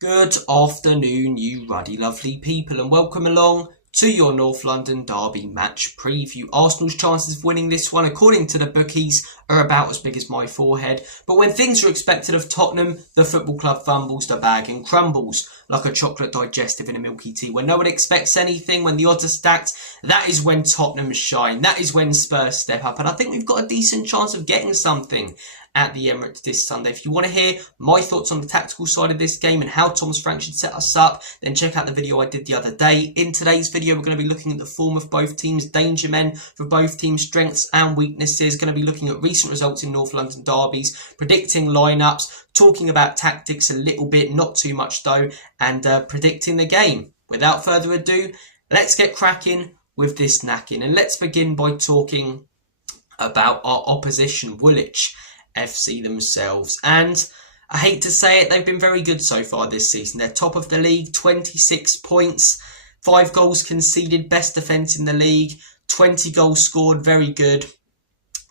Good afternoon, you ruddy lovely people, and welcome along to your North London Derby match preview. Arsenal's chances of winning this one, according to the bookies, are about as big as my forehead. But when things are expected of Tottenham, the football club fumbles the bag and crumbles like a chocolate digestive in a milky tea. When no one expects anything, when the odds are stacked, that is when Tottenham shine. That is when Spurs step up. And I think we've got a decent chance of getting something at the Emirates this Sunday. If you want to hear my thoughts on the tactical side of this game and how Thomas Frank should set us up, then check out the video I did the other day. In today's video, we're going to be looking at the form of both teams, danger men for both teams' strengths and weaknesses. Going to be looking at recent results in North London derbies, predicting lineups, talking about tactics a little bit, not too much though, and predicting the game. Without further ado, let's get cracking with this knacking. And let's begin by talking about our opposition, Woolwich FC themselves. And I hate to say it, they've been very good so far this season. They're top of the league, 26 points, 5 goals conceded, best defence in the league, 20 goals scored, very good.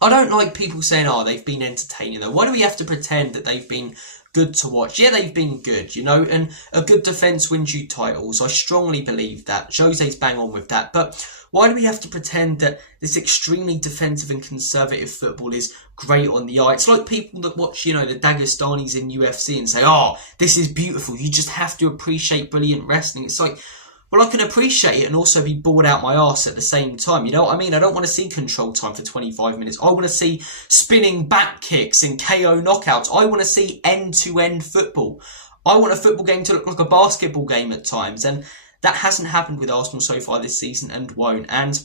I don't like people saying, they've been entertaining though. Why do we have to pretend that they've been good to watch? Yeah, they've been good, and a good defence wins you titles. I strongly believe that. Jose's bang on with that. But why do we have to pretend that this extremely defensive and conservative football is great on the eye? It's like people that watch, the Dagestanis in UFC and say, this is beautiful. You just have to appreciate brilliant wrestling. It's like, well, I can appreciate it and also be bored out my arse at the same time. You know what I mean? I don't want to see control time for 25 minutes. I want to see spinning back kicks and KO knockouts. I want to see end-to-end football. I want a football game to look like a basketball game at times. And that hasn't happened with Arsenal so far this season and won't. And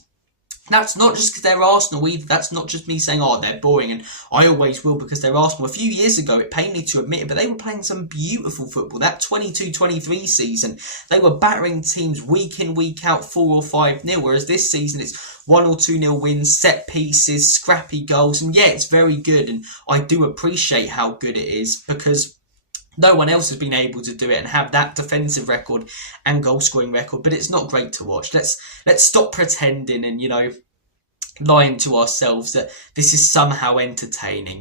that's not just because they're Arsenal either. That's not just me saying, they're boring, and I always will because they're Arsenal. A few years ago, it pained me to admit it, but they were playing some beautiful football. That 22-23 season, they were battering teams week in, week out, 4 or 5-0, whereas this season it's 1 or 2-0 wins, set pieces, scrappy goals, and yeah, it's very good, and I do appreciate how good it is because no one else has been able to do it and have that defensive record and goal scoring record, but it's not great to watch. Let's stop pretending and, lying to ourselves that this is somehow entertaining,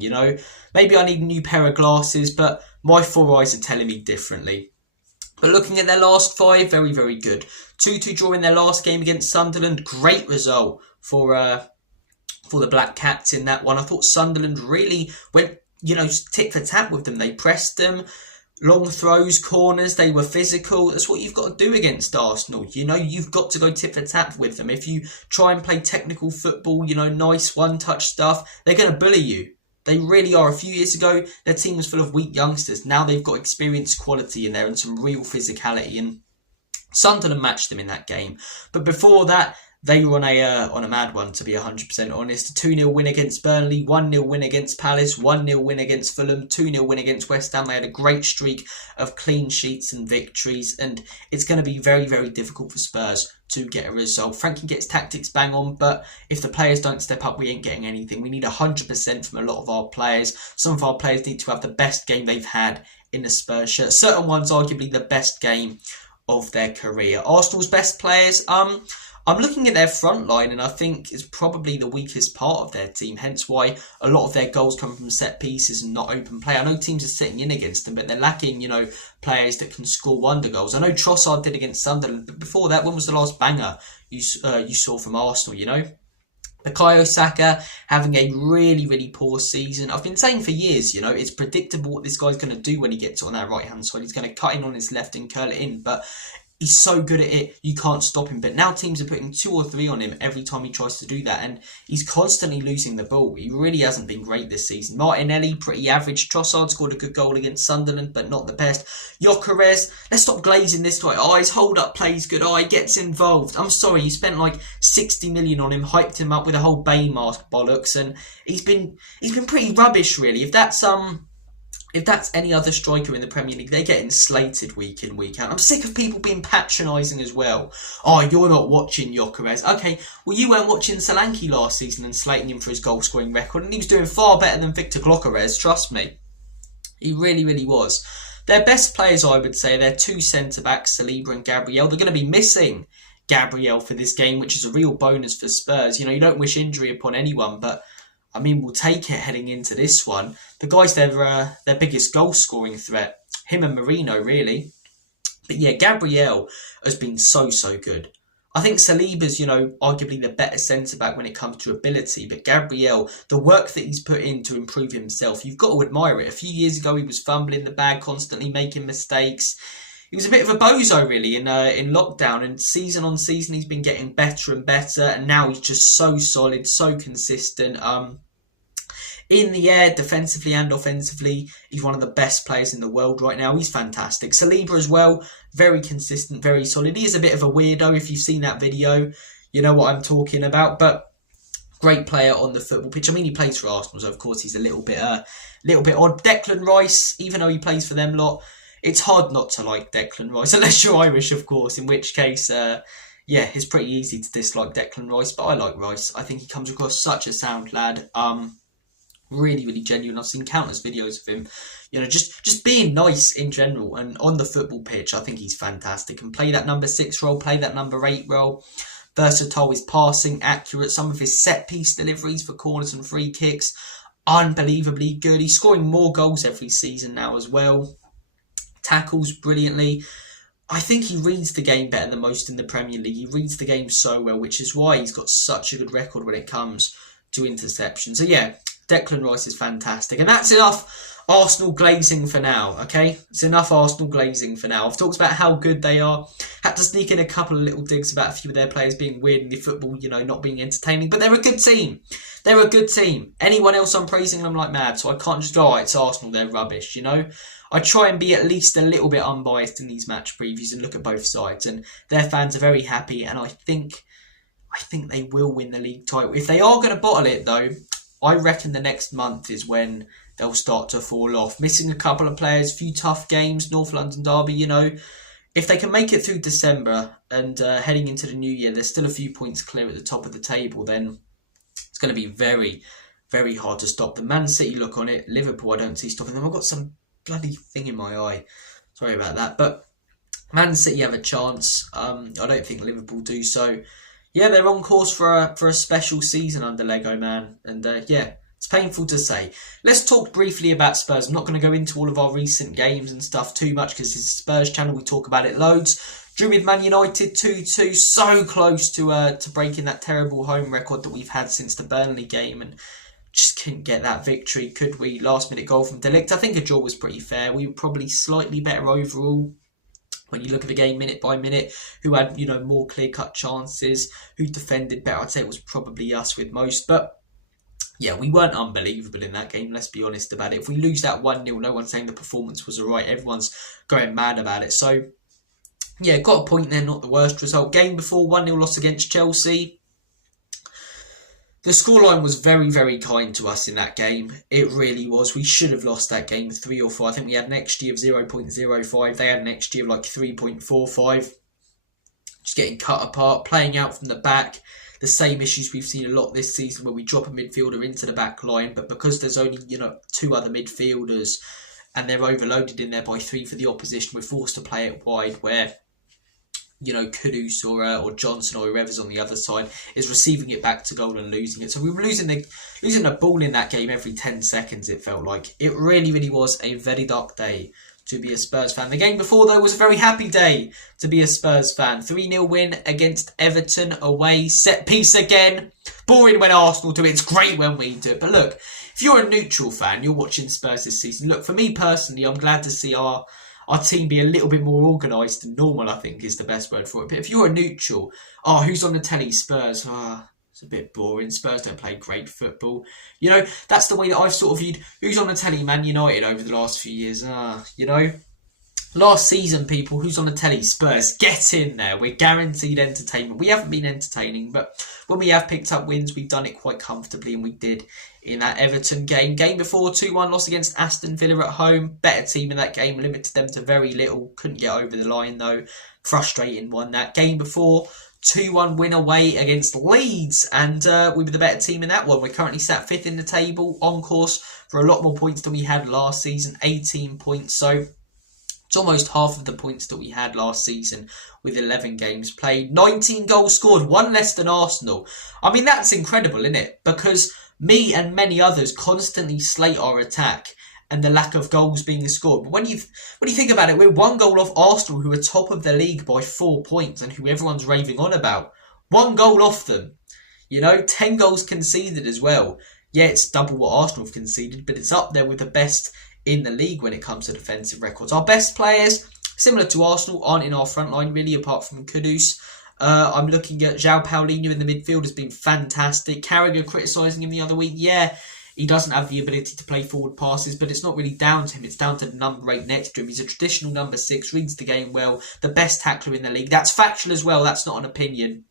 Maybe I need a new pair of glasses, but my 4 eyes are telling me differently. But looking at their last 5, very, very good. 2-2 draw in their last game against Sunderland. Great result for the Black Cats in that one. I thought Sunderland really went, tit for tat with them. They pressed them. Long throws, corners, they were physical. That's what you've got to do against Arsenal. You've got to go tit for tat with them. If you try and play technical football, nice one-touch stuff, they're going to bully you. They really are. A few years ago, their team was full of weak youngsters. Now they've got experience, quality in there and some real physicality. And Sunderland matched them in that game. But before that, they were on a mad one, to be 100% honest. A 2-0 win against Burnley, 1-0 win against Palace, 1-0 win against Fulham, 2-0 win against West Ham. They had a great streak of clean sheets and victories, and it's going to be very, very difficult for Spurs to get a result. Frankie gets tactics bang on, but if the players don't step up, we ain't getting anything. We need 100% from a lot of our players. Some of our players need to have the best game they've had in the Spurs shirt. Certain ones, arguably the best game of their career. Arsenal's best players, I'm looking at their front line and I think it's probably the weakest part of their team, hence why a lot of their goals come from set pieces and not open play. I know teams are sitting in against them, but they're lacking, players that can score wonder goals. I know Trossard did against Sunderland, but before that, when was the last banger you saw from Arsenal, Bukayo Saka having a really, really poor season. I've been saying for years, it's predictable what this guy's going to do when he gets on that right-hand side. He's going to cut in on his left and curl it in, but he's so good at it, you can't stop him. But now teams are putting 2 or 3 on him every time he tries to do that. And he's constantly losing the ball. He really hasn't been great this season. Martinelli, pretty average. Trossard scored a good goal against Sunderland, but not the best. Gyökeres, let's stop glazing this guy. His hold-up plays good. He gets involved. I'm sorry, you spent like 60 million on him, hyped him up with a whole Bay mask bollocks. And he's been pretty rubbish, really. If that's any other striker in the Premier League, they're getting slated week in, week out. I'm sick of people being patronising as well. You're not watching Gyökeres. Okay, well, you weren't watching Solanke last season and slating him for his goal-scoring record, and he was doing far better than Victor Gyökeres, trust me. He really, really was. Their best players, I would say, they're 2 centre-backs, Saliba and Gabriel. They're going to be missing Gabriel for this game, which is a real bonus for Spurs. You don't wish injury upon anyone, but I mean, we'll take it heading into this one. The guy's their biggest goal-scoring threat. Him and Marino, really. But yeah, Gabriel has been so good. I think Saliba's, arguably the better centre-back when it comes to ability. But Gabriel, the work that he's put in to improve himself, you've got to admire it. A few years ago, he was fumbling the bag, constantly making mistakes. He was a bit of a bozo, really, in lockdown. And season on season, he's been getting better and better. And now he's just so solid, so consistent. In the air, defensively and offensively, he's one of the best players in the world right now. He's fantastic. Saliba as well, very consistent, very solid. He is a bit of a weirdo. If you've seen that video, you know what I'm talking about. But great player on the football pitch. I mean, he plays for Arsenal, so of course he's a little bit odd. Declan Rice, even though he plays for them lot, it's hard not to like Declan Rice, unless you're Irish, of course, in which case, yeah, it's pretty easy to dislike Declan Rice, but I like Rice. I think he comes across such a sound lad. Really genuine. I've seen countless videos of him, just being nice in general. And on the football pitch, I think he's fantastic. And play that number 6 role, play that number 8 role. Versatile, his passing, accurate. Some of his set-piece deliveries for corners and free kicks, unbelievably good. He's scoring more goals every season now as well. Tackles brilliantly. I think he reads the game better than most in the Premier League. He reads the game so well, which is why he's got such a good record when it comes to interceptions. So yeah, Declan Rice is fantastic. And that's enough Arsenal glazing for now, okay? It's enough Arsenal glazing for now. I've talked about how good they are. Had to sneak in a couple of little digs about a few of their players being weird in the football, not being entertaining. But they're a good team. They're a good team. Anyone else, I'm praising them like mad. So I can't just go, it's Arsenal, they're rubbish, I try and be at least a little bit unbiased in these match previews and look at both sides. And their fans are very happy. And I think they will win the league title. If they are going to bottle it, though, I reckon the next month is when they'll start to fall off. Missing a couple of players, few tough games, North London derby, If they can make it through December and heading into the new year, there's still a few points clear at the top of the table, then it's going to be very, very hard to stop them. Man City look on it. Liverpool, I don't see stopping them. I've got some bloody thing in my eye. Sorry about that. But Man City have a chance. I don't think Liverpool do. So yeah, they're on course for a special season under Lego Man. And yeah, it's painful to say. Let's talk briefly about Spurs. I'm not going to go into all of our recent games and stuff too much because it's a Spurs channel. We talk about it loads. Drew with Man United 2-2. So close to breaking that terrible home record that we've had since the Burnley game. And just couldn't get that victory, could we? Last minute goal from De Ligt. I think a draw was pretty fair. We were probably slightly better overall. When you look at the game minute by minute, who had, more clear-cut chances, who defended better, I'd say it was probably us with most. But yeah, we weren't unbelievable in that game, let's be honest about it. If we lose that 1-0, no one's saying the performance was alright. Everyone's going mad about it. So yeah, got a point there, not the worst result. Game before, 1-0 loss against Chelsea. The scoreline was very, very kind to us in that game. It really was. We should have lost that game 3 or 4. I think we had an XG of 0.05. They had an XG of like 3.45. Just getting cut apart, playing out from the back. The same issues we've seen a lot this season where we drop a midfielder into the back line. But because there's only, 2 other midfielders and they're overloaded in there by 3 for the opposition, we're forced to play it wide where Kudus or Johnson or whoever's on the other side is receiving it back to goal and losing it. So we were losing the ball in that game every 10 seconds, it felt like. It really, really was a very dark day to be a Spurs fan. The game before, though, was a very happy day to be a Spurs fan. 3-0 win against Everton away. Set piece again. Boring when Arsenal do it. It's great when we do it. But look, if you're a neutral fan, you're watching Spurs this season. Look, for me personally, I'm glad to see our team be a little bit more organised than normal, I think is the best word for it. But if you're a neutral, who's on the telly? Spurs. It's a bit boring. Spurs don't play great football. That's the way that I've sort of viewed who's on the telly, Man United, over the last few years. Last season, people, who's on the telly? Spurs. Get in there. We're guaranteed entertainment. We haven't been entertaining, but when we have picked up wins, we've done it quite comfortably, and we did in that Everton game. Game before, 2-1 loss against Aston Villa at home. Better team in that game, limited them to very little. Couldn't get over the line, though. Frustrating one. That game before, 2-1 win away against Leeds, and we were the better team in that one. We're currently sat 5th in the table, on course for a lot more points than we had last season, 18 points. So it's almost half of the points that we had last season with 11 games played. 19 goals scored, 1 less than Arsenal. I mean, that's incredible, isn't it? Because me and many others constantly slate our attack. and the lack of goals being scored. But when you think about it, we're 1 goal off Arsenal, who are top of the league by 4 points and who everyone's raving on about. 1 goal off them. 10 goals conceded as well. Yeah, it's double what Arsenal have conceded, but it's up there with the best in the league when it comes to defensive records. Our best players, similar to Arsenal, aren't in our front line really, apart from Kudus. I'm looking at João Paulinho in the midfield has been fantastic. Carragher criticising him the other week. Yeah, he doesn't have the ability to play forward passes, but it's not really down to him. It's down to the number 8 next to him. He's a traditional number 6, reads the game well, the best tackler in the league. That's factual as well. That's not an opinion.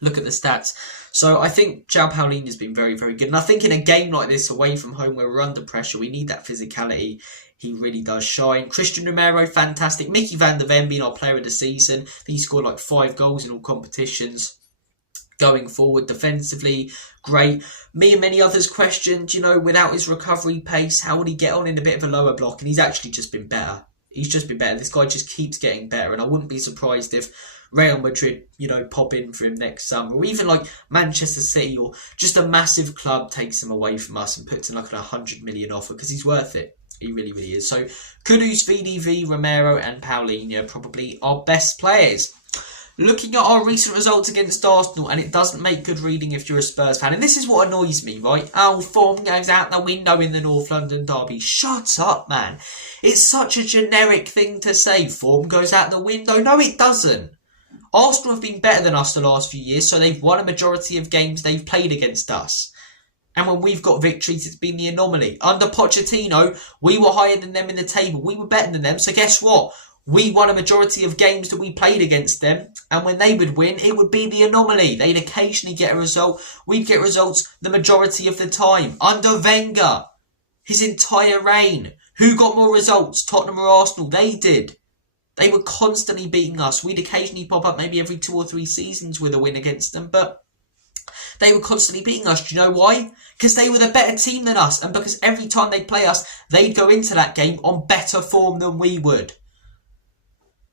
Look at the stats. So I think João Paulinho has been very, very good. And I think in a game like this, away from home, where we're under pressure, we need that physicality. He really does shine. Christian Romero, fantastic. Mickey van der Ven being our player of the season. He scored like 5 goals in all competitions. Going forward, defensively, great. Me and many others questioned, without his recovery pace, how would he get on in a bit of a lower block? And he's actually just been better. He's just been better. This guy just keeps getting better. And I wouldn't be surprised if Real Madrid, pop in for him next summer. Or even like Manchester City or just a massive club takes him away from us and puts in like a 100 million offer, because he's worth it. He really, really is. So Kudus, VDV, Romero and Paulinho probably our best players. Looking at our recent results against Arsenal, and it doesn't make good reading if you're a Spurs fan. And this is what annoys me, right? Oh, form goes out the window in the North London derby. Shut up, man. It's such a generic thing to say. Form goes out the window. No, it doesn't. Arsenal have been better than us the last few years, so they've won a majority of games they've played against us. And when we've got victories, it's been the anomaly. Under Pochettino, we were higher than them in the table. We were better than them. So guess what? We won a majority of games that we played against them. And when they would win, it would be the anomaly. They'd occasionally get a result. We'd get results the majority of the time. Under Wenger, his entire reign, who got more results? Tottenham or Arsenal? They did. They were constantly beating us. We'd occasionally pop up maybe every 2 or 3 seasons with a win against them. But they were constantly beating us. Do you know why? Because they were the better team than us. And because every time they'd play us, they'd go into that game on better form than we would.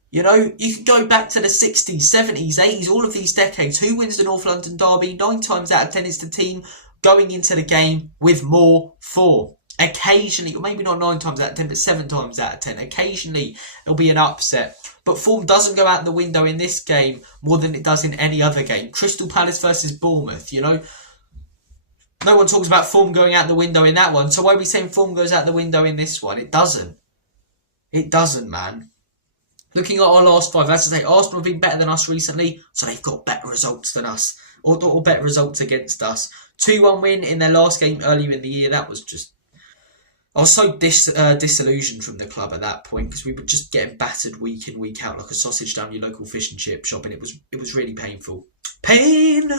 You can go back to the 60s, 70s, 80s, all of these decades. Who wins the North London derby? 9 times out of 10 is the team going into the game with more form. Occasionally, or maybe not 9 times out of 10, but 7 times out of 10. Occasionally, there'll be an upset. But form doesn't go out the window in this game more than it does in any other game. Crystal Palace versus Bournemouth, No one talks about form going out the window in that one. So why are we saying form goes out the window in this one? It doesn't. It doesn't, man. Looking at our last 5, as I say, Arsenal have been better than us recently, so they've got better results than us, or better results against us. 2-1 win in their last game earlier in the year. That was just... I was so disillusioned from the club at that point, because we were just getting battered week in, week out like a sausage down your local fish and chip shop, and it was really painful. Pain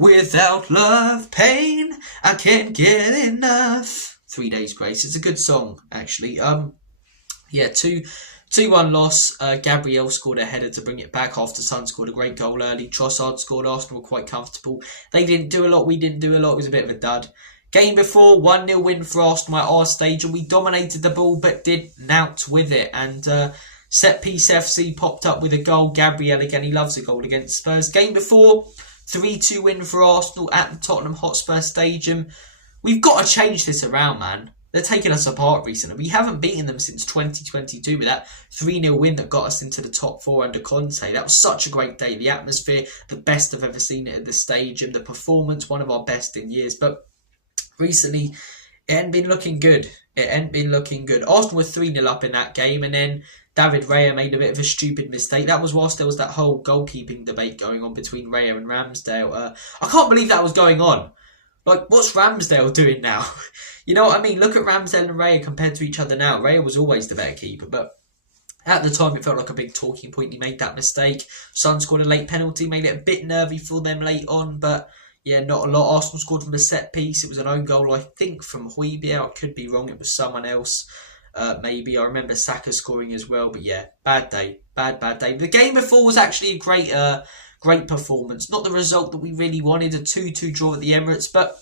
without love, pain, I can't get enough. 3 Days Grace. It's a good song, actually. 2-1 loss. Gabriel scored a header to bring it back after Son scored a great goal early. Trossard scored. Arsenal were quite comfortable. They didn't do a lot. We didn't do a lot. It was a bit of a dud. Game before, 1-0 win for Arsenal at our stage, and we dominated the ball but did nout with it. And Set Piece FC popped up with a goal. Gabriel again, he loves a goal against Spurs. Game before, 3-2 win for Arsenal at the Tottenham Hotspur Stadium. We've got to change this around, man. They're taking us apart recently. We haven't beaten them since 2022 with that 3-0 win that got us into the top 4 under Conte. That was such a great day. The atmosphere, the best I've ever seen it at the stadium. The performance, one of our best in years. But recently, it ain't been looking good. Arsenal were 3-0 up in that game, and then David Raya made a bit of a stupid mistake. That was whilst there was that whole goalkeeping debate going on between Raya and Ramsdale. I can't believe that was going on. Like, what's Ramsdale doing now? You know what I mean? Look at Ramsdale and Raya compared to each other now. Raya was always the better keeper, but at the time it felt like a big talking point. He made that mistake. Son scored a late penalty, made it a bit nervy for them late on, but yeah, not a lot. Arsenal scored from a set piece. It was an own goal, I think, from Højbjerg. I could be wrong. It was someone else. Maybe. I remember Saka scoring as well. But yeah, bad day. Bad day. The game before was actually a great performance. Not the result that we really wanted. A 2-2 draw at the Emirates. But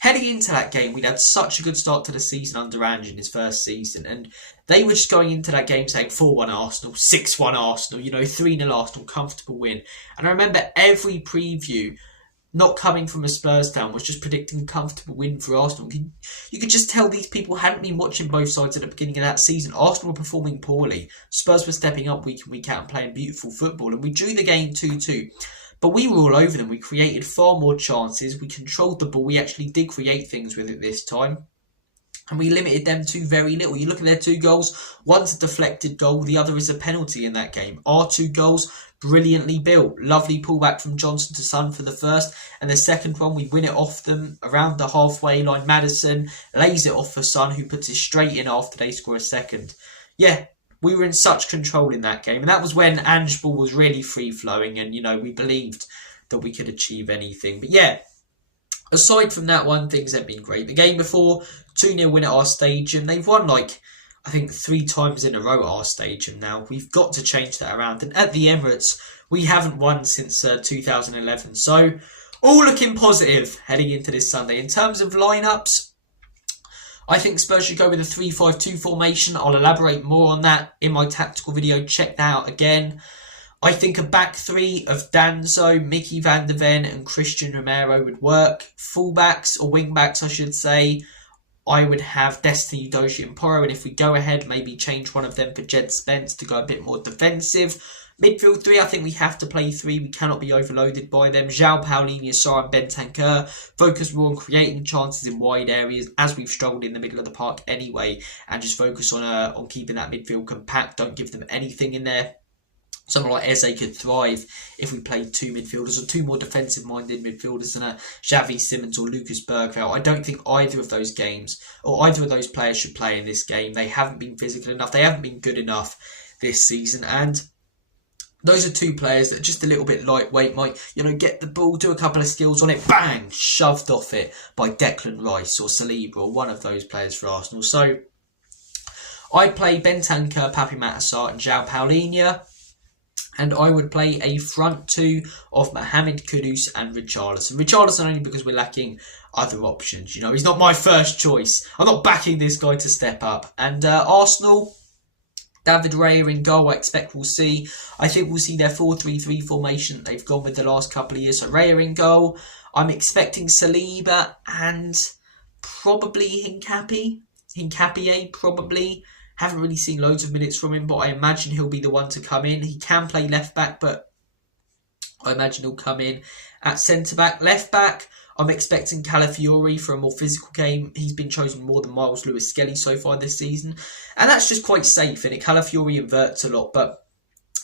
heading into that game, we'd had such a good start to the season under Ange in his first season. And they were just going into that game saying 4-1 Arsenal, 6-1 Arsenal, 3-0 Arsenal, comfortable win. And I remember every preview, not coming from a Spurs fan, was just predicting a comfortable win for Arsenal. You could just tell these people hadn't been watching both sides at the beginning of that season. Arsenal were performing poorly. Spurs were stepping up week in, week out and playing beautiful football. And we drew the game 2-2. But we were all over them. We created far more chances. We controlled the ball. We actually did create things with it this time. And we limited them to very little. You look at their 2 goals. One's a deflected goal. The other is a penalty in that game. Our 2 goals, brilliantly built. Lovely pullback from Johnson to Son for the first. And the second one, we win it off them around the halfway line. Maddison lays it off for Son, who puts it straight in after they score a second. Yeah, we were in such control in that game. And that was when Ange ball was really free-flowing. And, we believed that we could achieve anything. But yeah, aside from that one, things have been great. The game before, 2-0 win at our stadium. They've won, I think 3 times in a row at our stadium now. We've got to change that around. And at the Emirates, we haven't won since 2011. So, all looking positive heading into this Sunday. In terms of lineups, I think Spurs should go with a 3-5-2 formation. I'll elaborate more on that in my tactical video. Check that out again. I think a back 3 of Danzo, Mickey van der Ven and Christian Romero would work. Fullbacks, or wingbacks I should say, I would have Destiny, Udogie and Porro. And if we go ahead, maybe change one of them for Jed Spence to go a bit more defensive. Midfield 3, I think we have to play 3. We cannot be overloaded by them. João Paulinho, Sarr and Bentancur. Focus more on creating chances in wide areas, as we've struggled in the middle of the park anyway. And just focus on keeping that midfield compact. Don't give them anything in there. Someone like Eze could thrive if we played 2 midfielders or 2 more defensive-minded midfielders than a Xavi Simons or Lucas Bergveld. I don't think either of those games or either of those players should play in this game. They haven't been physical enough. They haven't been good enough this season. And those are 2 players that are just a little bit lightweight, might, get the ball, do a couple of skills on it, bang, shoved off it by Declan Rice or Saliba or one of those players for Arsenal. So I play Bentancur, Papi Matar Sarr and João Paulinho. And I would play a front 2 of Mohamed Kudus and Richarlison. Richarlison only because we're lacking other options. He's not my first choice. I'm not backing this guy to step up. And Arsenal, David Raya in goal, I expect we'll see. I think we'll see their 4-3-3 formation that they've gone with the last couple of years. So Raya in goal. I'm expecting Saliba and probably Hincapié, probably. Haven't really seen loads of minutes from him, but I imagine he'll be the one to come in. He can play left back, but I imagine he'll come in at centre back. Left back, I'm expecting Calafiori for a more physical game. He's been chosen more than Miles Lewis-Skelly so far this season, and that's just quite safe, and Calafiori inverts a lot, but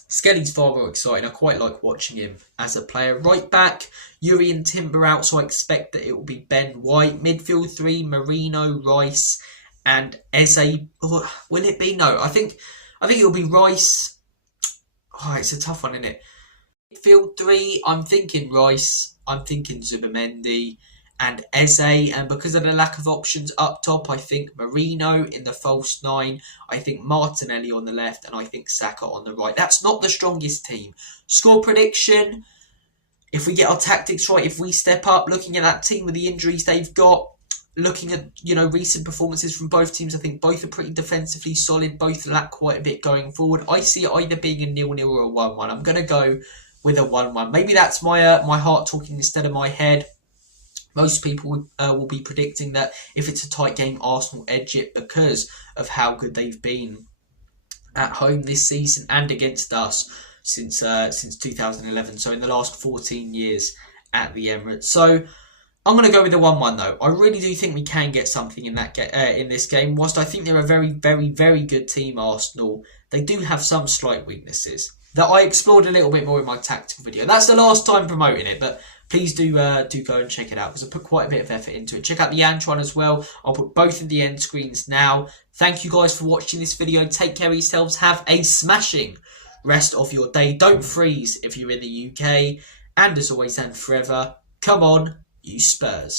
Skelly's far more exciting. I quite like watching him as a player. Right back, Yuri and Timber out, so I expect that it will be Ben White. Midfield 3, Marino, Rice and Eze. Will it be? No, I think it'll be Rice. Oh, it's a tough one, isn't it? Midfield 3, I'm thinking Rice, I'm thinking Zubimendi and Eze. And because of the lack of options up top, I think Marino in the false 9. I think Martinelli on the left, and I think Saka on the right. That's not the strongest team. Score prediction, if we get our tactics right, if we step up, looking at that team with the injuries they've got, looking at, recent performances from both teams, I think both are pretty defensively solid. Both lack quite a bit going forward. I see it either being a 0-0 or a 1-1. I'm going to go with a 1-1. Maybe that's my my heart talking instead of my head. Most people will be predicting that if it's a tight game, Arsenal edge it because of how good they've been at home this season and against us since 2011. So in the last 14 years at the Emirates. So I'm going to go with the 1-1 though. I really do think we can get something in that in this game. Whilst I think they're a very, very, very good team, Arsenal, they do have some slight weaknesses that I explored a little bit more in my tactical video. That's the last time promoting it, but please do go and check it out because I put quite a bit of effort into it. Check out the Antron as well. I'll put both in the end screens now. Thank you guys for watching this video. Take care of yourselves. Have a smashing rest of your day. Don't freeze if you're in the UK. And as always and forever, come on, you Spurs.